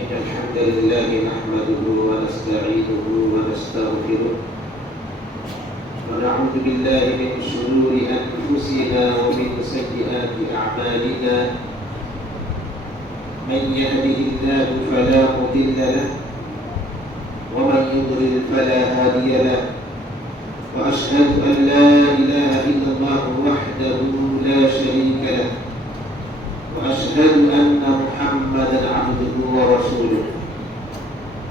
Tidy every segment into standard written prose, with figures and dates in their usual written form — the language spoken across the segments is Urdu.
إن الحمد لله نحمده ونستعينه ونستغفره ونعوذ بالله من شرور أنفسنا ومن سيئات أعمالنا من يهده الله فلا مضل له ومن يضلل فلا هادي له وأشهد أن لا إله إلا الله وحده لا شريك له وأشهد أن محمدا عبده ورسوله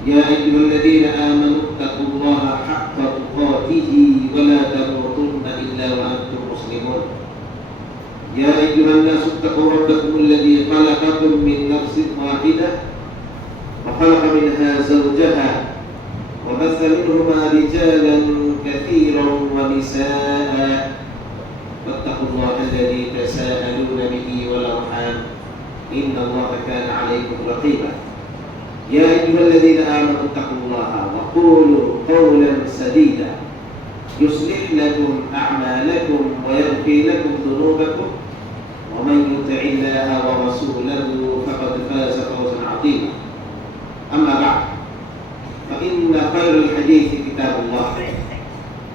يا أيها الذين آمنوا اتقوا الله حق تقاته ولا تموتن إلا وأنتم مسلمون يا أيها الناس اتقوا ربكم الذي خلقكم من نفس واحدة وخلق منها زوجها وبث منهما رجالا كثيرا ونساء واتقوا الله الذي تساءلون به والأرحام إن الله كان عليكم رقيبا يا أيها الذين آمنوا اتقوا الله وقولوا قولا سديدا يصلح لكم أعمالكم ويغفر لكم ذنوبكم ومن يطع الله ورسوله فقد فاز فوزا عظيما أما بعد فإن خير الحديث كتاب الله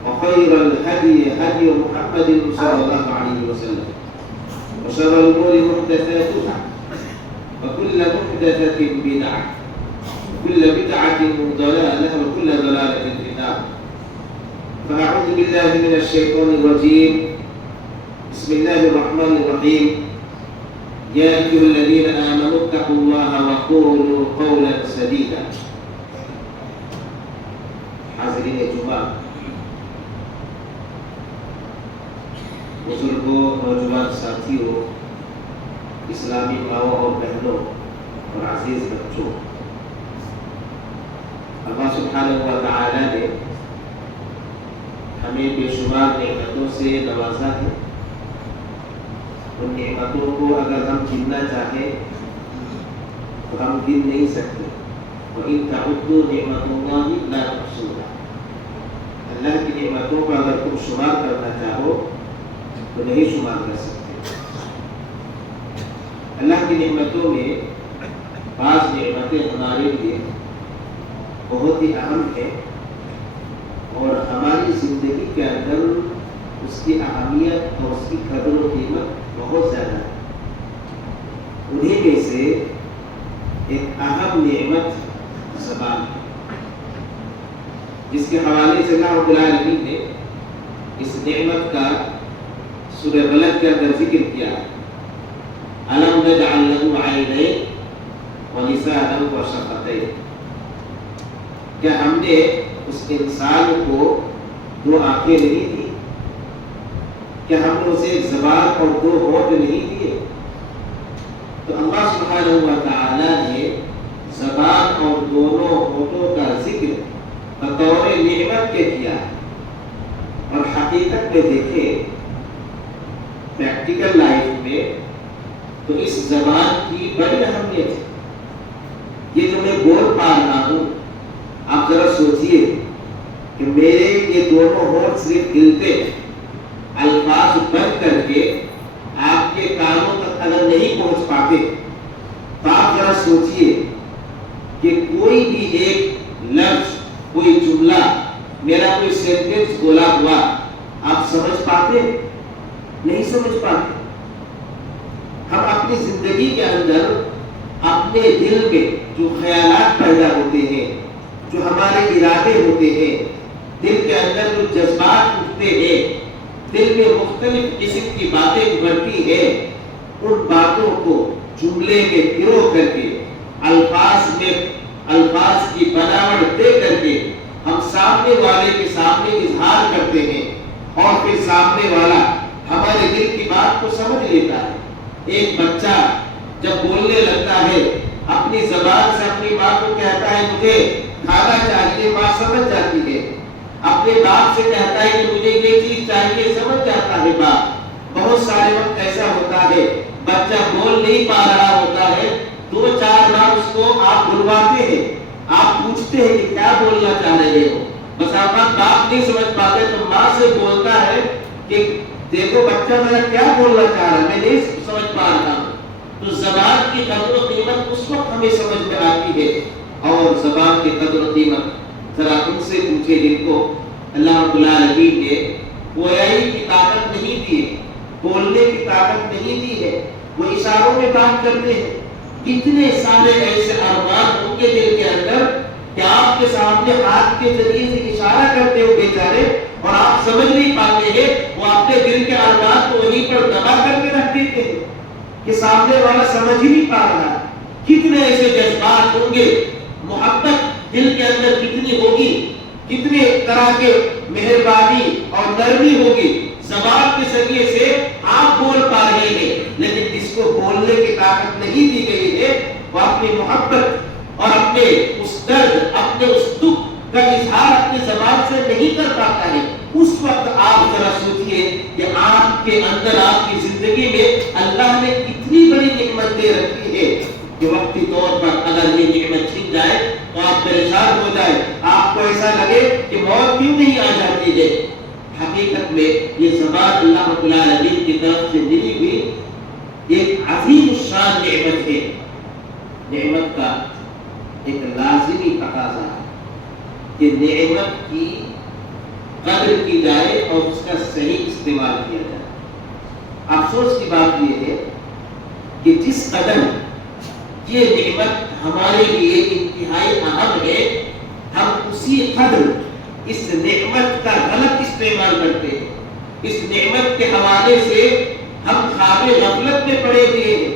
وخير الهدي هدي محمد صلى الله عليه وسلم وشر الأمور محدثاتها وكل محدثة بدعة وكل بدعة ضلالة وكل ضلالة في النار فأعوذ بالله من الشيطان الرجيم بسم الله الرحمن الرحيم يا أيها الذين آمنوا اتقوا الله وقولوا قولا سديدا حاضرین جمعہ بزرگوں نوجوان ساتھیوں اسلامی ماؤں اور بہنوں اور عزیز بچوں اللہ سبحانہ و تعالی نے ہمیں بے شمار نعمتوں سے نوازا ہے ان نعمتوں کو اگر ہم گننا چاہیں تو ہم گن نہیں سکتے وَإِن تَعُدُّوا نِعْمَةَ اللَّهِ لَا تُحْصُوهَا اللہ کی نعمتوں کو اگر تم شمار کرنا چاہو تو نہیں شمار کر سکتے اللہ کی نعمتوں میں بعض نعمتیں ہمارے لیے بہت ہی اہم ہیں اور ہماری زندگی کے اندر اس کی اہمیت اور اس کی قدر و قیمت بہت زیادہ ہے انہیں میں سے ایک اہم نعمت زبان ہے جس کے حوالے سے اللہ رب العالمین نے اس نعمت کا سورہ بلد کے اندر ذکر کیا أَلَمْ نَجْعَلْ لَهُ عَيْنَيْنِ وَلِسَانًا وَشَفَتَيْنِ کیا ہم نے اس انسان کو دو آنکھیں نہیں دی کیا ہم نے اسے ایک زبان اور دو ہونٹ نہیں دیے تو اللہ سبحانہ و تعالی نے زبان اور دونوں ہونٹوں کا ذکر بطور نعمت کے کیا اور حقیقت میں دیکھیں پریکٹیکل لائف میں تو اس زبان کی بڑی اہمیت ہے یہ جو میں بول پا رہا ہوں آپ ذرا سوچئے کہ میرے یہ دونوں ہونٹ صرف ہلتے الفاظ بند کر کے آپ کے کانوں تک اگر نہیں پہنچ پاتے تو آپ ذرا سوچئے کہ کوئی بھی ایک لفظ کوئی جملہ میرا کوئی سینٹنس بولا ہوا آپ سمجھ پاتے نہیں سمجھ پاتے ہم اپنی زندگی کے اندر اپنے دل میں جو خیالات پیدا ہوتے ہیں جو ہمارے ارادے ہوتے ہیں دل کے اندر جو جذبات اٹھتے ہیں دل میں مختلف قسم کی باتیں ابھرتی ہیں ان باتوں کو جملے میں پیرو کر کے الفاظ کی بناوٹ دے کر کے ہم سامنے والے کے سامنے اظہار کرتے ہیں اور پھر سامنے والا ہمارے دل کی بات کو سمجھ لیتا ہے ایک بچہ جب بولنے لگتا ہے اپنی زبان سے اپنی ماں کو کہتا ہے مجھے کھانا چاہیے ماں سمجھ جاتی ہے اپنے باپ سے کہتا ہے کہ مجھے یہ چیز چاہیے سمجھ جاتا ہے باپ بہت سارے وقت ایسا ہوتا ہے بچہ بول نہیں پا رہا ہوتا ہے دو چار بار اس کو آپ بلواتے ہیں آپ پوچھتے ہیں کہ کیا بولنا چاہ رہے ہو بس آپ باپ نہیں سمجھ پاتے تو ماں سے بولتا ہے کہ دیکھو بچہ میرا کیا بولنا چاہ رہا ہے میں نہیں سمجھ پا رہا ہوں تو زبان کی قدر و قیمت اس وقت ہمیں سمجھ میں آتی ہے. اور زبان کی قدر و قیمت ذرا ان سے پوچھے جن کو اللہ رب العالمین نے گویائی کی طاقت نہیں دی ہے, بولنے کی طاقت نہیں دی ہے, وہ اشاروں میں بات کرتے ہیں. کتنے سارے ایسے ارمان ان کے دل کے اندر کہ آپ کے سامنے ہاتھ کے ذریعے سے اشارہ کرتے ہو بیچارے, اور آپ سمجھ نہیں پاتے ہیں, وہ اپنے دل کے ارمان کو وہیں پر دبا کر کے رکھ دیتے ہیں کہ سامنے والا سمجھ ہی نہیں پا رہا. کتنے ایسے جذبات ہوں گے, محبت دل کے اندر کتنی ہوگی, کتنے طرح کے مہربانی اور نرمی ہوگی. زبان کے ذریعے سے آپ بول پا رہے ہیں, لیکن جس کو بولنے کی طاقت نہیں دی گئی ہے وہ اپنی محبت اور اپنے اس درد, اپنے اس دکھ کا اظہار اپنی زبان سے نہیں کر پاتا ہے. اس وقت آپ ذرا سوچئے کہ آپ کے اندر, آپ کی زندگی میں اللہ نے کتنی بڑی نعمت دے رکھی ہے کہ وقتی طور پر اگر یہ نعمت چھن جائے تو آپ پریشان ہو جائے, آپ کو ایسا لگے کہ موت کیوں نہیں آ جاتی ہے. حقیقت میں یہ زبان اللہ رب العالمین کی طرف سے ملی ہوئی ایک عظیم الشان نعمت ہے. نعمت کا ایک لازمی تقاضا ہے کہ نعمت کی قدر کی جائے اور اس کا صحیح استعمال کیا جائے. افسوس کی بات یہ ہے کہ جس قدر یہ نعمت ہمارے لیے انتہائی اہم ہے, ہم اسی قدر اس نعمت کا غلط استعمال کرتے ہیں. اس نعمت کے حوالے سے ہم خواب غفلت میں پڑے ہوئے ہیں.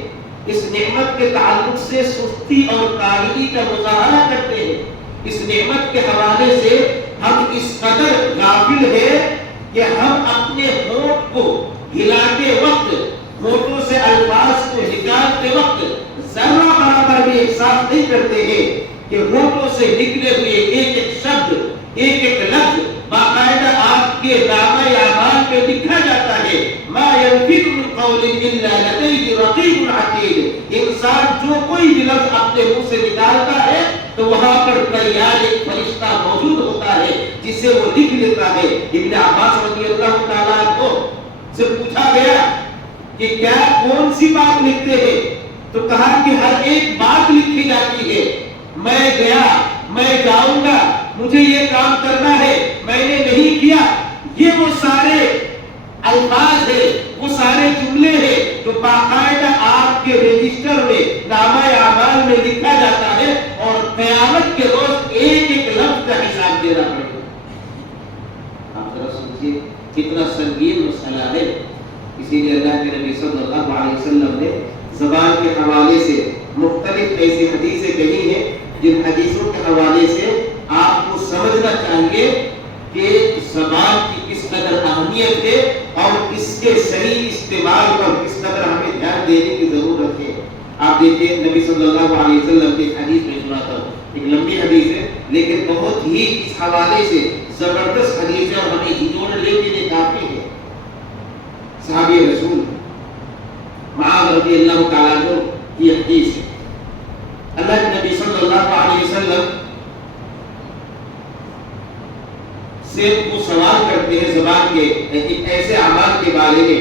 اس نعمت کے تعلق سے سستی اور کاہلی کا مظاہرہ کرتے ہیں. اس نعمت کے حوالے سے ہم اس قدر غافل ہیں کہ ہم اپنے ہونٹ کو ہلاتے وقت, ہونٹوں سے الفاظ کو نکالتے وقت ذرہ برابر بھی احساس نہیں کرتے ہیں کہ ہونٹوں سے نکلے ہوئے ایک ایک شبد, ایک ایک لفظ باقاعدہ آپ کے نامہ اعمال پہ لکھا جاتا ہے. ما يلفظ من قول الا لديه رقيب عتيد. انسان جو کوئی بھی لفظ اپنے منہ سے نکالتا ہے تو وہاں پر تیار ایک فرشتہ موجود ہوتا ہے جسے وہ لکھ لیتا ہے. ابن عباس رضی اللہ تعالیٰ عنہ سے پوچھا گیا کہ کیا کون سی بات لکھتے ہیں, تو کہا کہ ہر ایک بات لکھی جاتی ہے. میں گیا, میں جاؤں گا, مجھے یہ کام کرنا ہے, میں نے نہیں کیا. یہ وہ سارے الفاظ ہیں, وہ سارے جملے ہیں جو باقاعدہ آپ کے رجسٹر میں, نامہ اعمال میں لکھا جاتا ہے, اور قیامت کے روز ایک ایک لفظ کا حساب دینا پڑے گا. آپ ذرا سوچیے کتنا سنگین مسئلہ ہے. اسی لیے اللہ کے نبی صلی اللہ علیہ وسلم نے زبان کے حوالے سے مختلف ایسی حدیثیں کہی ہیں جن حدیثوں کے حوالے سے آپ کو سمجھنا چاہیے کہ زبان کی کس قدر اہمیت ہے اور اس کے صحیح استعمال پر کس قدر ہمیں دھیان دینے کی ضرورت ہے. آپ دیکھیں نبی صلی اللہ علیہ وسلم کی حدیث میں سناتا ہوں, ایک لمبی حدیث ہے لیکن بہت ہی اس حوالے سے زبردست حدیث ہے اور ہمیں جھنجھوڑ لے کے لیے کافی ہے. صحابی رسول معاذ رضی اللہ تعالیٰ عنہ کی حدیث ہے. اللہ کے نبی صلی اللہ علیہ وسلم سے وہ سوال کرتے ہیں زبان کے ایسے اعمال کے بارے میں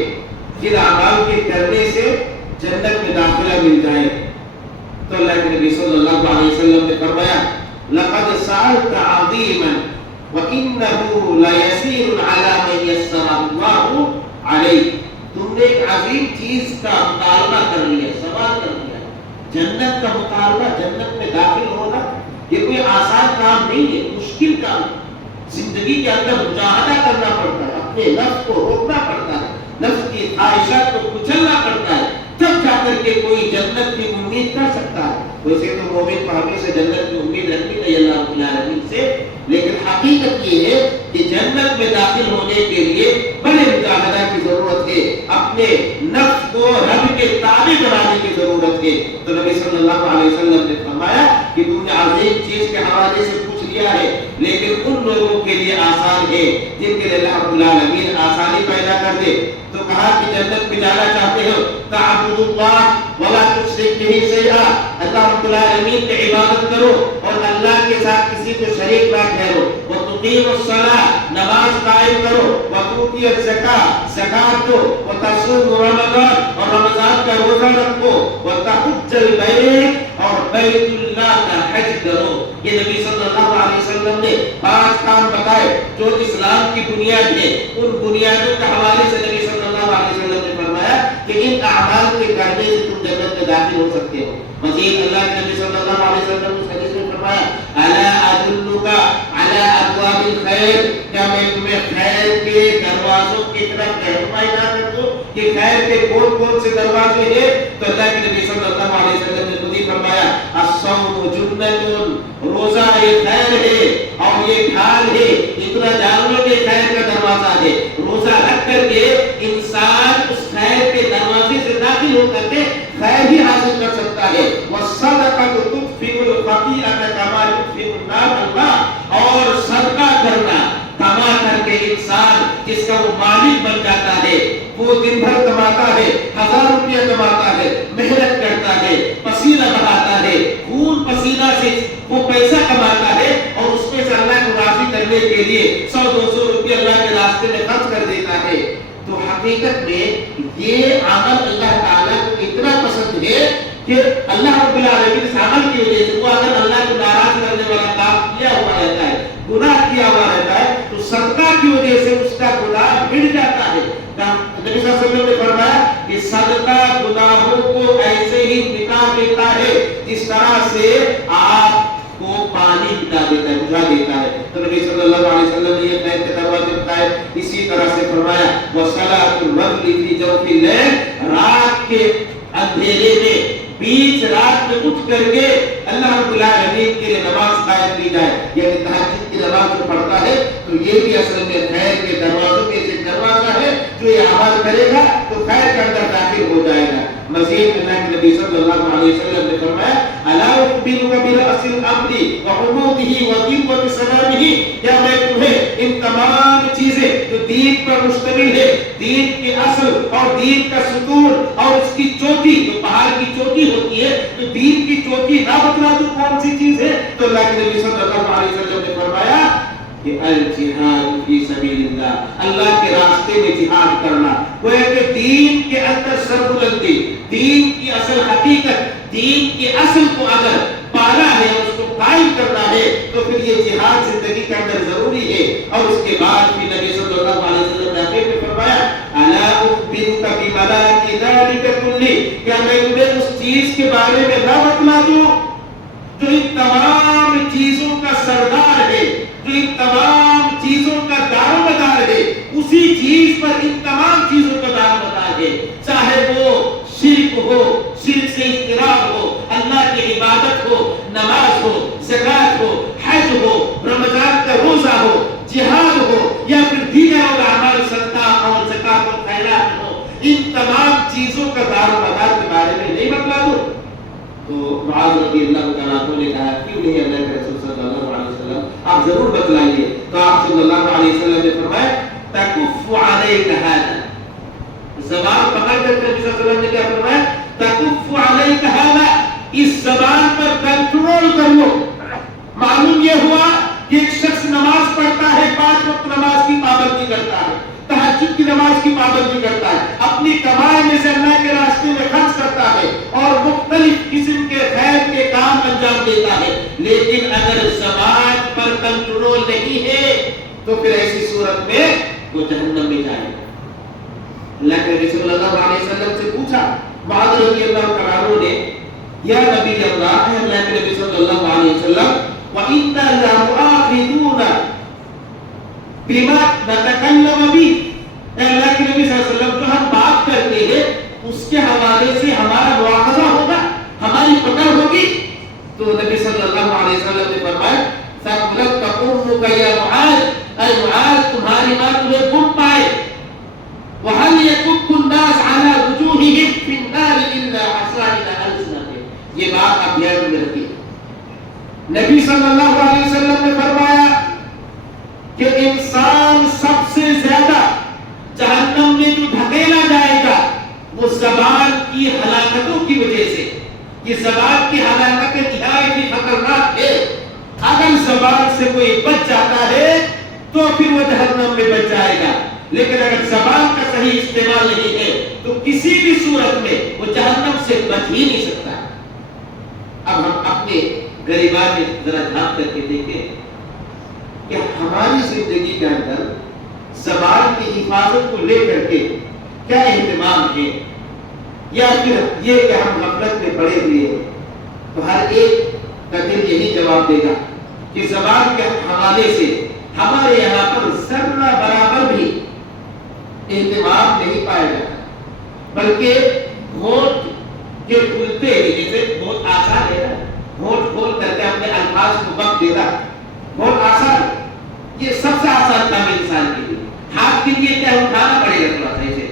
جن اعمال کے کرنے سے جنت میں داخلہ مل جائے. تو اللہ کے نبی صلی اللہ علیہ وسلم نے فرمایا لقد سألت عظیما وإنه ليسير على من يسر الله عليه. تم نے ایک عظیم چیز کا مطالبہ کر لیا, سوال کر لیا. جنت کا مطالبہ, جنت میں داخل ہونا یہ کوئی آسان کام نہیں ہے, مشکل کام ہے. زندگی کے اندر مجاہدہ کرنا پڑتا ہے, اپنے نفس کو روکنا پڑتا ہے, نفس کی خواہشات کو کچلنا پڑتا ہے, تب جا کر کے کوئی جنت کی امید کر سکتا ہے. ویسے تو مومن کو ہمیشہ جنت کی امید رکھنی چاہیے اللہ رب العالمین سے, لیکن حقیقت یہ ہے کہ جنت میں داخل ہونے کے لیے بڑے مجاہدہ کی ضرورت ہے, اپنے نفس کو رب کے تابع بنانے کی ضرورت ہے. تو نبی صلی اللہ علیہ وسلم نے فرمایا کہ تم نے عظیم چیز کے حوالے سے پوچھ لیا ہے, لیکن ان لوگوں کے لیے آسان ہے جن کے لیے اللہ رب العالمین آسانی پیدا کر دے. تو کہا کہ جنت میں جانا چاہتے ہو تعبد اللہ ولا تشرک به شیئا, اللہ رب العالمین کی عبادت کرو اور اللہ کے ساتھ کسی کو شریک نہ ٹھہرو. تقیم الصلاۃ نماز قائم کرو، وتؤتی الزکاۃ زکات دو، وتصوم رمضان اور رمضان کا روزہ رکھو، وتحج البیت اور بیت اللہ کا حج کرو۔ یہ نبی صلی اللہ علیہ وسلم نے 5 کام بتائے جو اسلام کی بنیاد ہے۔ ان بنیادوں کے حوالے سے نبی صلی اللہ علیہ وسلم نے فرمایا کہ ان اعمال کے کرنے سے تم جنت میں داخل ہو سکتے ہو۔ مزید اللہ کے نبی صلی اللہ علیہ وسلم نے اس حدیث میں فرمایا الا ادلک علی ابواب الخیر، کیا میں تمہیں خیر کے دروازوں کی طرف رہنمائی نہ کر دوں کہ خیر کے کون کون سے دروازے ہیں؟ تو اللہ کے نبی صلی اللہ علیہ وسلم نے خود ہی فرمایا الصوم جنۃ، روزہ یہ خیر ہے اور یہ ڈھال ہے، اتنا جان لو کہ خیر کا دروازہ ہے۔ روزہ رکھ کر کے انسان اس خیر کے دروازے سے داخل ہو کر کے خیر بھی حاصل کر سکتا ہے۔ والصدقۃ تطفئ الخطیئۃ کما یطفئ النار الماء، اور صدقہ کرنا کما کر کے انسان جس کا وہ مالک بن جاتا ہے، وہ دن بھر کماتا ہے، 1000 روپیہ کماتا ہے، محنت کرتا ہے، پسینہ بہاتا ہے، خون پسینہ سے وہ پیسہ کماتا ہے اور اس میں سے اللہ کو راضی کرنے کے لیے 100-200 روپیہ اللہ کے راستے میں خرچ کر دیتا ہے، تو حقیقت میں یہ عمل اللہ تعالیٰ کو اتنا پسند ہے کہ اللہ رب العالمین اس عمل کی وجہ سے وہ اگر اللہ کو ناراض کرنے والا کام کیا ہوا رہتا ہے، گناہ کیا ہوا رہتا ہے، تو صدقہ کی وجہ سے اس کا گناہ مٹ جاتا ہے۔ نبی صلی اللہ علیہ وسلم نے فرمایا کہ صدقہ گناہوں کو ایسے ہی مٹا دیتا ہے جس طرح سے آگ کو پانی مٹا دیتا ہے، بجھا دیتا ہے۔ تو نبی صلی اللہ علیہ وسلم نے یہ خیر کے دروازے بتائے۔ اسی طرح سے فرمایا وصلاۃ الرجل فی جوف اللیل، رات کے اندھیرے میں بیچ رات میں اٹھ کر کے اللہ رب العالمین کے لیے نماز قائم کی جائے، یعنی تہجد کی نماز جو پڑھتا ہے تو یہ بھی اصل میں خیر کے دروازوں میں سے دروازہ ہے، جو یہ عمل کرے گا تو خیر کے اندر داخل ہو جائے گا۔ مزید اللہ کے نبی صلی اللہ علیہ وسلم نے فرمایا الا اخبرک برأس الامر وعموده وقوة صلابه، کیا میں تمہیں ان تمام چیزیں جو دین پر مشتمل ہے، دین کے اصل اور دین کا ستون اور اس کی چوٹی، جو پہاڑ کی چوٹی ہوتی ہے تو دین کی چوٹی نہ بتلا دوں کون سی چیز ہے؟ تو اللہ کے نبی صلی اللہ علیہ وسلم نے فرمایا کہ الجہاد فی سبیل اللہ، اللہ کے راستے میں جہاد کرنا۔ گویا کہ دین کے اندر سربلندی، دین کی اصل حقیقت، دین کے اصل کو اگر پانا ہے اور اس کو قائم کرنا ہے تو پھر یہ جہاد زندگی کے اندر ضروری ہے۔ اور اس کے بعد بھی نبی صلی اللہ علیہ وسلم نے آخر میں فرمایا الا اخبرک بملاک ذلک کلہ، کیا میں تمہیں اس چیز کے بارے میں نہ بتلا دوں جو ان تمام چیزوں کا سردار ہے، جو ان تمام چیزوں کا دارومدار ہے، اسی چیز پر ان تمام چیزوں کا دارومدار ہے، چاہے وہ شرک ہو، شرک سے اجتناب ہو، اللہ کی عبادت ہو، نماز ہو، زکات ہو، حج ہو، رمضان کا روزہ ہو، جہاد ہو، یا پھر دیگر اور اعمال صدقہ اور زکات اور خیرات ہو، ان تمام چیزوں کا دارومدار کے بارے میں نہیں بتلا دوں؟ تو معاذ رضی اللہ تعالیٰ عنہ نے کہا کیوں نہیں اللہ کے رسول صلی اللہ علیہ وسلم آپ ضرور بتلائیے۔ تو آپ صلی اللہ علیہ وسلم نے فرمایا تکف علیک ھذا، زبان پکڑ کر کے نبی صلی اللہ علیہ وسلم نے کیا فرمایا تکف علیک ھذا، اس زبان پر کنٹرول کر لو۔ معلوم یہ ہوا کہ ایک شخص نماز پڑھتا ہے، 5 وقت نماز کی پابندی کرتا ہے، تہجد کی نماز کی پابندی کرتا ہے، اپنی کمائی میں سے اللہ کے راستے میں خرچ کرتا ہے اور مختلف قسم کے خیر کے کام انجام دیتا ہے، لیکن اگر زبان پر کنٹرول نہیں ہے تو پھر ایسی صورت میں وہ جہنم میں جائے گا۔ اللہ کے نبی صلی اللہ علیہ وسلم سے پوچھا معاذ رضی اللہ تعالیٰ عنہ نے یا نبی اللہ، اللہ کے نبی صلی اللہ علیہ وسلم وَإِنَّا لَمُؤَاخِذُونَ بِمَا نَتَكَلَّمُ بِهِ، اللہ کے نبی صلی اللہ علیہ وسلم جو ہم بات کرتے ہیں اس کے حوالے سے ہمارا مواخذہ ہوگا، ہماری پکڑ ہوگی؟ تو نبی صلی اللہ علیہ وسلم نے فرمایا ثَقُلَتْكَ أُمُّكَ يَا مُعَاذ، اے معاذ تمہاری ماں تمہیں گم پائے، وَهَلْ يَكُبُّ النَّاسُ عَلَى وُجُوهِهِمْ فِي النَّارِ إِلَّا حَصَائِدَ أَلْسِنَتِهِمْ، یہ بات آپ یاد میں رکھیے۔ نبی صلی اللہ علیہ وسلم نے فرمایا کہ انسان سب سے زیادہ جہنم میں جو ڈھکیلا جائے گا وہ زبان کی ہلاکتوں کی وجہ سے۔ یہ زبان کی ہلاکت نہایت ہی خطرناک ہے۔ اگر زبان سے کوئی بچ جاتا ہے تو پھر وہ جہنم میں بچ جائے گا. لیکن اگر زبان کا صحیح استعمال نہیں ہے تو کسی بھی صورت میں وہ جہنم سے بچ ہی نہیں سکتا. اب ہم اپنے غریبان میں ذرا دھیان کر کے دیکھیں کہ ہماری زندگی کے اندر زبان کی حفاظت کو لے کر کے کیا اہتمام ہے، یا پھر یہ کہ ہم غفلت میں پڑے ہوئے ہیں. تو ہر ایک کا دل یہی جواب دے گا کہ زبان کے حوالے سے ہمارے یہاں پر ذرہ برابر بھی اہتمام نہیں پایا جاتا، بلکہ ہونٹ کے کھلتے ہی، جیسے بہت آسان ہے نا ہونٹ کھول کر کے اپنے الفاظ کو وقت دینا، بہت آسان ہے. یہ سب سے آسان کام ہے انسان کے لیے. ہاتھ کے لیے کیا اٹھانا پڑے گا، تھوڑا سا ایسے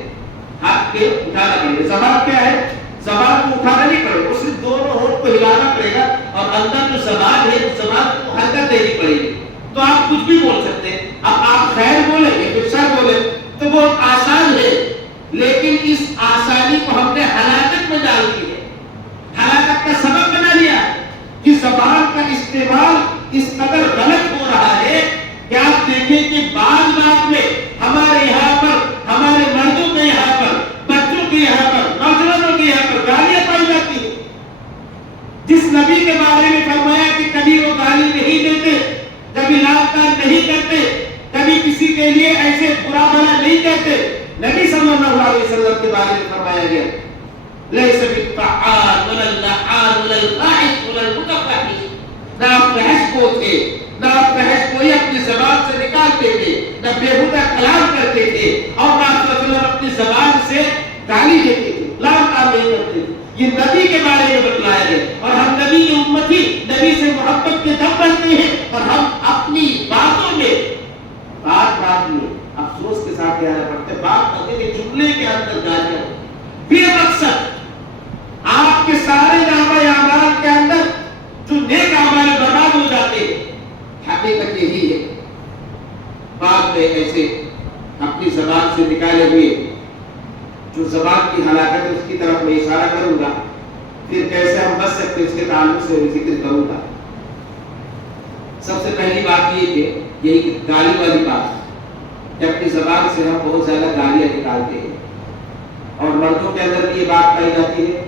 ہاتھ کے اٹھانا پڑے گا. زبان کیا ہے، زبان کو اٹھانا نہیں پڑے گا، اسے دونوں ہونٹ کو ہلانا پڑے گا، اور اندر جو زبان ہے زبان کو حرکت دینی پڑے گی. تو آپ کچھ بھی بول سکتے ہیں. اب آپ خیر بولیں گے پھر شر بولیں تو بہت آسان ہے، لیکن اس آسانی کو ہم نے ہلاکت میں ڈال دی ہے، ہلاکت کا سبب بنا لیا کہ زبان کا استعمال اس قدر غلط ہو رہا ہے کہ آپ دیکھیں کہ بعض بات میں ہمارے یہاں پر، ہمارے مردوں کے یہاں پر، بچوں کے یہاں پر، نوجوانوں کے یہاں پر گالیاں پائی جاتی ہیں. جس نبی کے بارے میں فرمایا کہ کبھی وہ گالی نہیں دیتے، کبھی لاپتان نہیں کرتے، کبھی کسی کے لیے ایسے برا بھلا نہیں کہتے، نبی صلی اللہ علیہ وسلم کے بارے میں فرمایا گیا لیس بالطعان ولا اللعان ولا الفاحش ولا المتفحش. نہ آپ فحش کو تھے، نہ آپ فحش کوئی اپنی زبان سے نکالتے تھے، نہ بےہودہ کلام کرتے تھے، اور نہ آپ صلی اللہ علیہ وسلم اپنی زبان سے گالی دیتے تھے، لاپتان نہیں کرتے تھے. یہ نبی کے بارے میں بتلایا گیا، اور ہم نبی کی امتی، نبی سے محبت کے دم بنتے ہیں، اور ہم اپنی باتوں میں بات میں افسوس کے ساتھ کہنا پڑتا ہے، بات کرتے ہیں جملے کے اندر گالیاں بے مقصد. آپ کے سارے نامہ اعمال کے اندر جو نیک اعمال برباد ہو جاتے ہیں. حقیقت یہی ہے، بعد میں ایسے اپنی زبان سے نکالے ہوئے جو زبان کی ہلاکت ہے اس کی طرف میں اشارہ کروں گا، پھر کیسے ہم بچ سکتے اس کے تعلق سے ذکر کروں گا. سب سے پہلی بات یہ کہ یہی گالی والی بات کہ اپنی زبان سے ہم بہت زیادہ گالیاں نکالتے ہیں، اور مردوں کے اندر بھی یہ بات پائی جاتی ہے.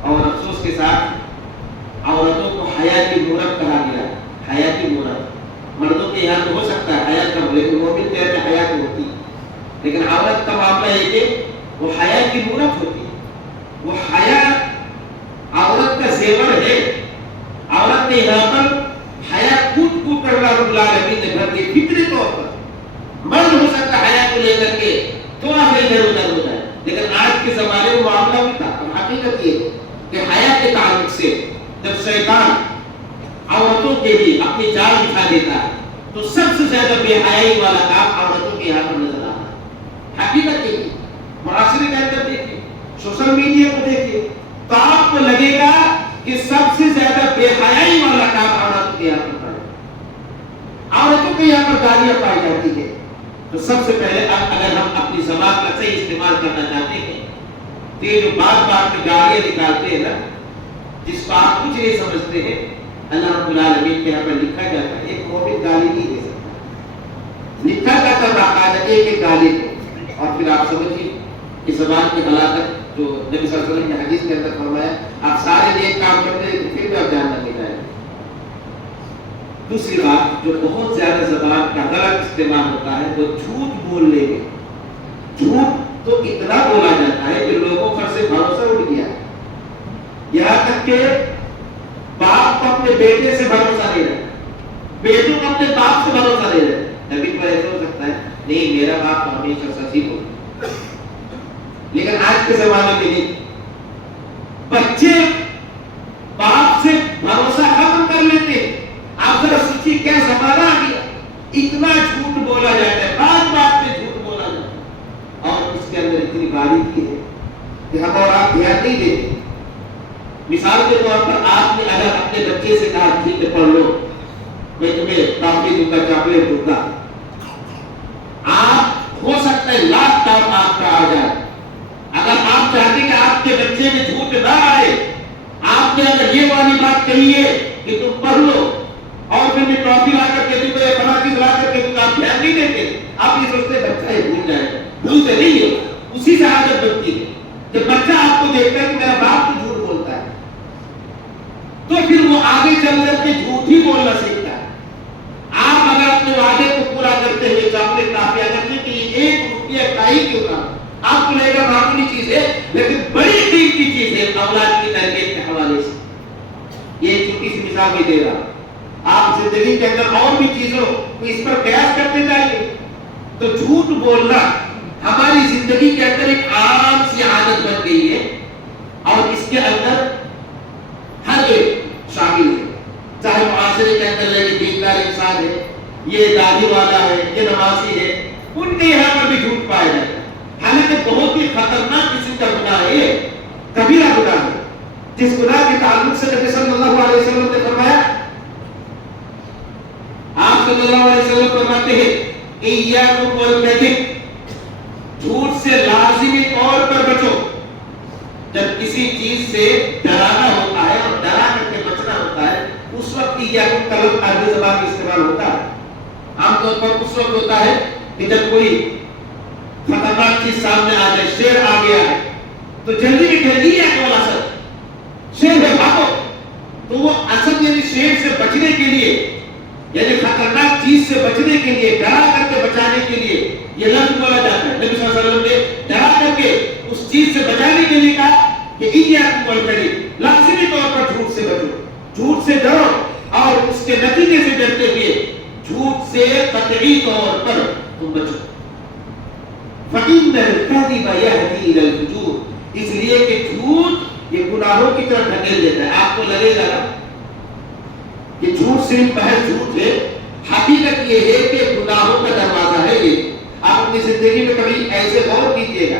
اور افسوس کے ساتھ عورتوں کو حیا کی مورت کہا گیا ہے. حیا کی مورت مردوں کے یہاں تو ہو سکتا ہے حیا کم، لیکن مومن کے یہاں حیا کی ہوتی ہے. لیکن عورت کا معاملہ یہ کہ وہ حیا کی مورت ہوتی ہے. وہ حیا عورت کا زیور ہے. عورت نے یہاں پر حیا کود کود کر اللہ رب العالمین نے بھر دی فطری طور پر. مرد ہو سکتا حیا کو لے کر کے تھوڑا سا ادھر ادھر ہو جائے، لیکن آج کے زمانے میں معاملہ بھی تھا. حقیقت یہ ہے کہ حیا کے تعلق سے جب شیطان عورتوں کے لیے اپنی جال بچھا دیتا ہے تو سب سے زیادہ بے حیائی والا کام عورتوں کے یہاں پر نظر آتا ہے. حقیقت یہ ہے. معاشرے کے اندر دیکھیے، سوشل میڈیا کو دیکھیے، تو آپ کو لگے گا کہ سب سے زیادہ بے حیائی والا کام عورتوں کے یہاں پر ہے. عورتوں کے یہاں پر گالیاں پائی جاتی ہے. تو سب سے پہلے اگر ہم اپنی زبان کا صحیح استعمال کرنا چاہتے ہیں تو یہ جو بات بات میں گالیاں نکالتے ہیں نا، جس کو آپ کچھ نہیں سمجھتے ہیں، اللہ رب العالمین کے یہاں پر لکھا جاتا ہے ایک مومن گالی نہیں دے سکتا. لکھا جاتا ہے باقاعدہ ایک ایک گالی کو. اور پھر آپ سمجھیے کہ زبان کی ہلاکت جو نبی صلی اللہ علیہ وسلم نے حدیث کے اندر فرمایا، آپ سارے نیک کام کرتے ہیں تو پھر بھی آپ جاننا نہیں جائیں. دوسری بات جو بہت زیادہ زبان کا غلط استعمال ہوتا ہے وہ جھوٹ بولنے میں. جھوٹ تو اتنا بولا جاتا ہے کہ لوگوں پر سے بھروسہ اٹھ گیا، یہاں تک کہ باپ کو اپنے بیٹے سے بھروسہ نہیں رہتا، بیٹوں کو اپنے باپ سے بھروسہ نہیں رہتا. نبی پر ایسا ہو سکتا ہے نہیں میرا باپ تو ہمیشہ سچ ہی بولتا، لیکن آج کے زمانے میں نہیں. بچے باپ سے بھروسہ ختم کر لیتے. آپ ذرا سوچیے کیا زمانہ آ گیا، اتنا جھوٹ بولا جاتا ہے، بات بات میں جھوٹ بولا جاتا ہے، اور اس کے اندر اتنی باریکی ہے کہ ہم اور آپ دھیان نہیں دیتے. مثال کے طور پر آپ نے اگر اپنے بچے سے کہا ٹھیک ہے پڑھ لو، میں تمہیں ٹافی دوں گا، چاکلیٹ دوں گا، آپ ہو سکتا ہے لاکھ کام آپ کا آ جائے. اگر آپ چاہتے کہ آپ کے بچے میں جھوٹ نہ آئے، آپ نے اگر یہ والی بات کہی ہے کہ تم پڑھ لو اور پھر میں ٹافی لا کر کے دوں گا یا فلاں چیز لا کر کے دوں گا، آپ دھیان آپ یہ سوچتے ہیں بچہ یہ بھول جائے گا، بھول سے نہیں ہے، اسی سے عادت بنتی ہے. جب بچہ آپ کو دیکھتا ہے کہ میرا باپ تو جھوٹ بولتا ہے تو پھر وہ آگے چل کر کے جھوٹ ہی بولنا سیکھتا ہے. آپ اگر اپنے وعدے کو پورا کرتے ہوئے سامنے کافی کرتے کہ یہ 1 روپیہ کائی کیوں نہ، آپ کو لگے گا معمولی چیز ہے لیکن بڑی قیمتی چیز ہے اولاد کی تربیت کے حوالے سے. یہ چھوٹی سی مثال بھی دے رہا. آپ زندگی کے اندر اور بھی چیزوں کو اس پر قیاس کرتے جائیے. تو جھوٹ بولنا ہماری زندگی کے اندر ایک عام سی عادت بن گئی ہے اور اس کے اندر ہر ایک شامل ہے. چاہے معاشرے کے اندر یہ دیندار انسان ہے، یہ داڑھی والا ہے، یہ نمازی ہے، ان کے یہاں پر بھی جھوٹ پایا جاتا ہے. حالانکہ بہت ہی خطرناک قسم کا گناہ ہے، کبیرہ گناہ ہے، جس گناہ کے تعلق سے نبی صلی اللہ علیہ وسلم نے فرمایا، آپ صلی اللہ علیہ وسلم فرماتے ہیں ایاکم والکذب، جھوٹ سے لازمی طور پر بچو. جب کسی چیز سے ڈرانا ہوتا ہے اور ڈرا کر کے بچنا ہوتا ہے اس وقت ایاکم کا لفظ عربی زبان میں استعمال ہوتا ہے. عام طور پر اس وقت ہوتا ہے کہ جب کوئی خطرناک چیز سامنے آ جائے، شیر آ گیا ہے تو جلدی میں جلدی ہے کہ والا سر شیر ہے بھاگو. تو وہ اصل یعنی شیر سے بچنے کے لیے، یعنی خطرناک چیز سے بچنے کے لیے، ڈرا کر کے بچانے کے لیے یہ لفظ بولا جاتا ہے. نبی صلی اللہ علیہ وسلم نے ڈرا کر کے اس چیز سے بچانے کے لیے کہا کہ ایاکم والکذب، لازمی طور پر جھوٹ سے بچو، جھوٹ سے ڈرو اور اس کے نتیجے سے ڈرتے ہوئے جھوٹ سے قطعی طور پر تم بچو. فَإِنَّ الْكَذِبَ يَهْدِي إِلَى الْفُجُورِ، اس لیے کہ جھوٹ یہ گناہوں کی طرف ڈھکیل دیتا ہے. آپ کو لگے گا نا کہ جھوٹ صرف محض جھوٹ ہے، حقیقت یہ ہے کہ گناہوں کا دروازہ ہے. یہ آپ اپنی زندگی میں کبھی ایسے غور کیجئے گا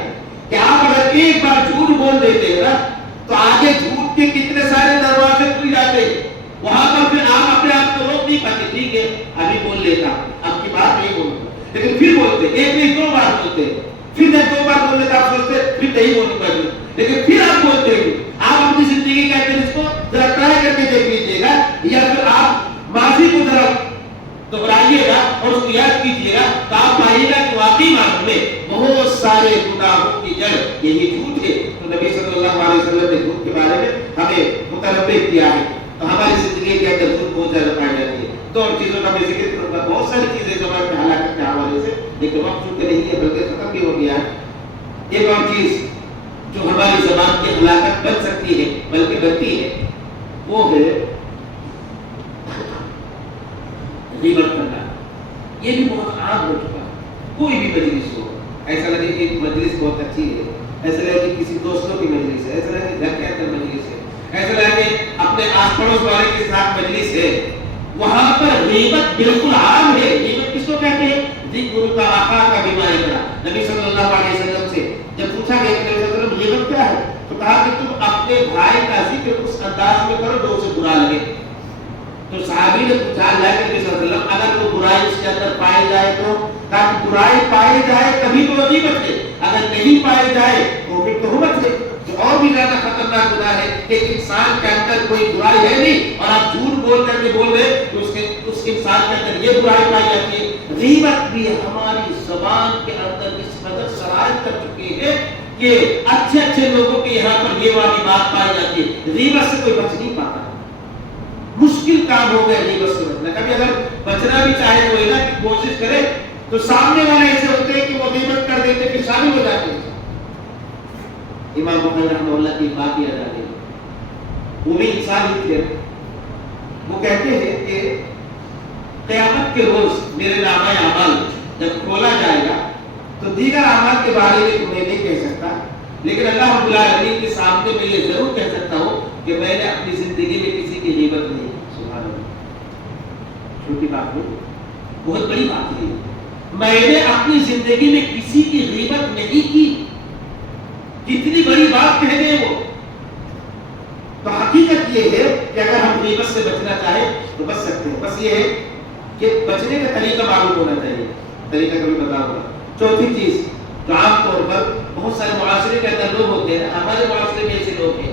کہ آپ اگر ایک بار جھوٹ بول دیتے ہیں نا تو آگے جھوٹ کے کتنے سارے دروازے کھل جاتے ہیں. وہاں پر پھر آپ اپنے آپ کو روک نہیں پاتے. ٹھیک ہے ابھی بول لیتا ہوں، آپ کی بات نہیں بولتا، لیکن پھر بولتے، ایک نہیں 2 بار بولتے، پھر جب 2 بار بولنے کا آپ سوچتے پھر نہیں بولوں گا، لیکن پھر آپ بولتے ہیں. آپ اپنی زندگی کا اس کو ذرا ٹرائی کر کے دیکھ لیجیے گا، یا پھر آپ ماضی کو ذرا دہرائیے گا اور اس کو یاد کیجیے گا تو آپ پائیے گا کہ واقعی معنی میں بہت سارے گناہوں کی جڑ یہی جھوٹ ہے. تو نبی صلی اللہ علیہ وسلم نے جھوٹ کے بارے میں ہمیں متنبہ کیا ہے. تو ہماری زندگی کے اندر جھوٹ بہت زیادہ پائی جاتی ہے. 2 چیزوں کا میں ذکر کروں گا، بہت ساری چیزیں زبان میں ہلاکت کے حوالے سے، لیکن وقت چونکہ نہیں ہے بلکہ ختم بھی ہو گیا ہے. ایک اور چیز جو ہماری زبان کی ہلاکت بن سکتی ہے بلکہ بنتی ہے وہ ہے غیبت کرنا. یہ بھی بہت عام ہو چکا ہے. کوئی بھی مجلس ہو، ایسا لگے کہ مجلس بہت اچھی ہے، ایسا لگے کہ کسی دوستوں کی مجلس ہے، ایسا لگے کہ گھر کے اندر مجلس ہے، ایسا لگے کہ اپنے آس پڑوس والے کے ساتھ مجلس ہے، وہاں پر غیبت بالکل عام ہے. غیبت کس کو کہتے ہیں؟ ذکر کا آقا کا بیماری کرا. نبی صلی اللہ علیہ وسلم سے جب پوچھا گیا کہ نبی صلی اللہ علیہ وسلم غیبت کیا ہے تو کہا کہ تم اپنے بھائی کا ذکر اس انداز میں کرو جو اسے برا لگے. تو صحابی نے پوچھا اللہ کے نبی صلی اللہ علیہ وسلم اگر وہ برائی اس کے اندر پائی جائے تو، تاکہ برائی پائی جائے تبھی تو غیبت ہے، اگر نہیں پائی جائے تو پھر تہمت ہے. جو اور بھی زیادہ خطرناک گناہ ہے کہ انسان کے اندر کوئی برائی ہے نہیں اور آپ جھوٹ بول کر کے بول رہے تو اس انسان کے اندر یہ برائی پائی جاتی ہے. غیبت بھی ہماری زبان کے اندر اس قدر سرایت کر چکی ہے کہ اچھے اچھے لوگوں کے یہاں پر یہ والی بات پائی جاتی ہے. غیبت سے کوئی بچ نہیں پاتا، مشکل کام ہو گیا غیبت سے بچنا. کبھی اگر بچنا بھی چاہے تو نا کہ کوشش کرے تو سامنے والے ایسے ہوتے ہیں کہ وہ غیبت کر دیتے پھر شامل ہو جاتے ہیں. امام بخاری رحمہ اللہ کی بات یاد آ گئی. وہ بھی انسان ہی تھے. وہ کہتے ہیں کہ قیامت کے روز میرے نامہ اعمال جب کھولا جائے گا تو دیگر اعمال کے بارے میں تمہیں نہیں کہہ سکتا، لیکن اللہ رب العالمین کے سامنے میں یہ ضرور کہہ سکتا ہوں کہ میں نے اپنی زندگی میں کسی کی غیبت نہیں. سبحان اللہ، چھوٹی بات نہیں، بہت بڑی بات ہے. میں نے اپنی زندگی میں کسی کی غیبت نہیں کی. کتنی بڑی بات کہہ دیں وہ. تو حقیقت یہ ہے کہ اگر ہم غیبت سے بچنا چاہیں تو بچ سکتے ہیں. بس یہ ہے کہ بچنے کا طریقہ معلوم ہونا چاہیے. طریقہ کبھی بتاؤں گا. چوتھی چیز جو عام طور پر بہت سارے معاشرے کے اندر لوگ ہوتے ہیں، ہمارے معاشرے میں ایسے لوگ ہیں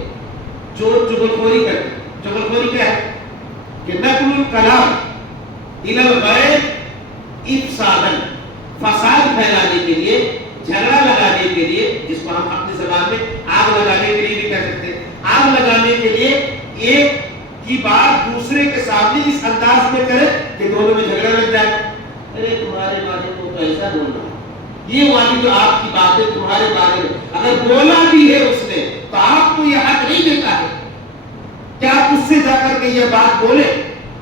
جو چغلخوری کرتے ہیں. چغلخوری کیا ہے؟ کہ نقل الکلام الی الغیر افسادا، فساد پھیلانے کے لیے، جھگڑا لگانے کے لیے، جس کو ہم اپنی زبان میں آگ لگانے کے لیے بھی کہہ سکتے ہیں، آگ لگانے کے لیے ایک کی بات دوسرے کے سامنے اس انداز میں کرے کہ دونوں میں جھگڑا لگ جائے. ارے تمہارے بارے میں تو ایسا بول رہا ہے، یہ والی جو آپ کی بات ہے تمہارے بارے میں اگر بولا بھی ہے اس نے تو آپ کو یہ حق نہیں دیتا ہے کہ آپ اس سے جا کر کے یہ بات بولے.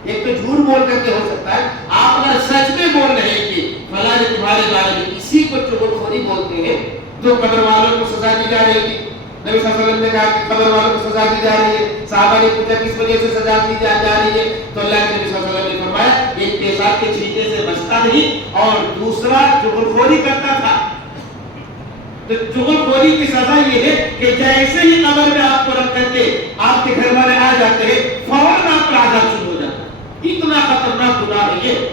ایک تو جھوٹ بول کر کے ہو سکتا ہے، آپ اگر سچ میں بول رہے ہیں کہ فلاں نے تمہارے بارے میں، اسی کو چغلخوری بولتے ہیں. جو قبر والوں کو سزا دی جا رہی تھی، نبی صلی اللہ علیہ وسلم نے کہا کہ قبر والوں کو سزا دی جا رہی ہے. صحابہ نے پوچھا کس وجہ سے سزا دی جا رہی ہے، تو اللہ کے نبی صلی اللہ علیہ وسلم نے فرمایا ایک پیشاب کے چھینکے سے بچتا نہیں اور دوسرا چغلخوری کرتا تھا. تو چغلخوری کی سزا یہ ہے کہ جیسے ہی قبر میں آپ کو رکھ کر کے آپ کے گھر والے آ جاتے ہیں فوراً آپ پر عذاب شروع ہو جاتا ہے. اتنا خطرناک گناہ ہے یہ.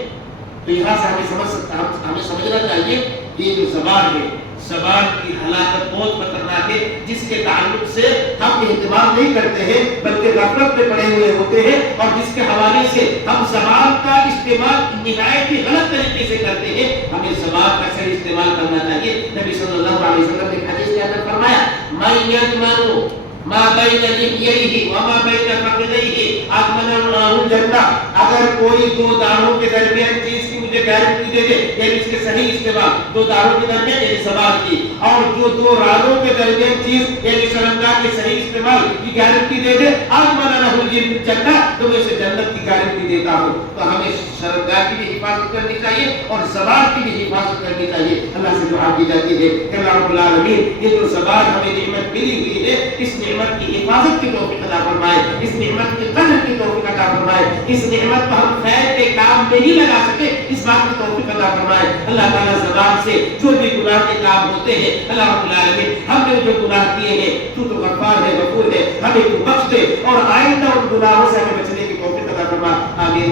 تو یہاں سے ہمیں سمجھنا چاہیے یہ جو زبان ہے، زبان کی ہلاکت بہت خطرناک ہے، جس کے تعلق سے ہم اہتمام نہیں کرتے ہیں بلکہ غفلت میں پڑے ہوئے ہوتے ہیں، اور جس کے حوالے سے ہم زبان کا استعمال نہایت ہی غلط طریقے سے کرتے ہیں. ہمیں زبان کا صحیح استعمال کرنا چاہیے. نبی صلی اللہ علیہ وسلم نے حدیث کے اندر فرمایا من یضمن ما بین لحییہ وما بین فخذیہ اضمن اللہ الجنہ. اگر کوئی دو دانتوں کے درمیان چیز کی مجھے گارنٹی دے دے، یعنی اس کے صحیح استعمال، دو دانتوں کے درمیان یعنی زبان کی، اور جو دو رانوں کے درمیان چیز یعنی شرمگاہ کے صحیح استعمال کی گارنٹی دے دے، اضمن اللہ الجنہ، تو میں اسے جنت کی گارنٹی دیتا ہوں. تو ہمیں شرمگاہ کی بھی حفاظت کرنی چاہیے اور زبان کی بھی حفاظت کرنی چاہیے. اللہ سے دعا کی جاتی ہے کہ اللہ رب العالمین یہ جو زبان ہمیں نعمت ملی ہوئی ہے، اس نعمت کی حفاظت کی توفیق عطا فرمائے، اس نعمت کی قدر کی توفیق عطا فرمائے، اس نعمت کو ہم خیر کے کام میں ہی لگا سکے اس بات کی توفیق عطا فرمائے. اللہ تعالیٰ زبان سے جو بھی گناہ کے کام ہوتے ہیں، اللہ رب العالمین ہم نے جو گناہ کیے ہیں تو غفار ہے، غفور ہے، ہمیں تو بخش دے اور آئندہ ان گناہوں سے ہمیں بچنے کی توفیق عطا فرما. آمین.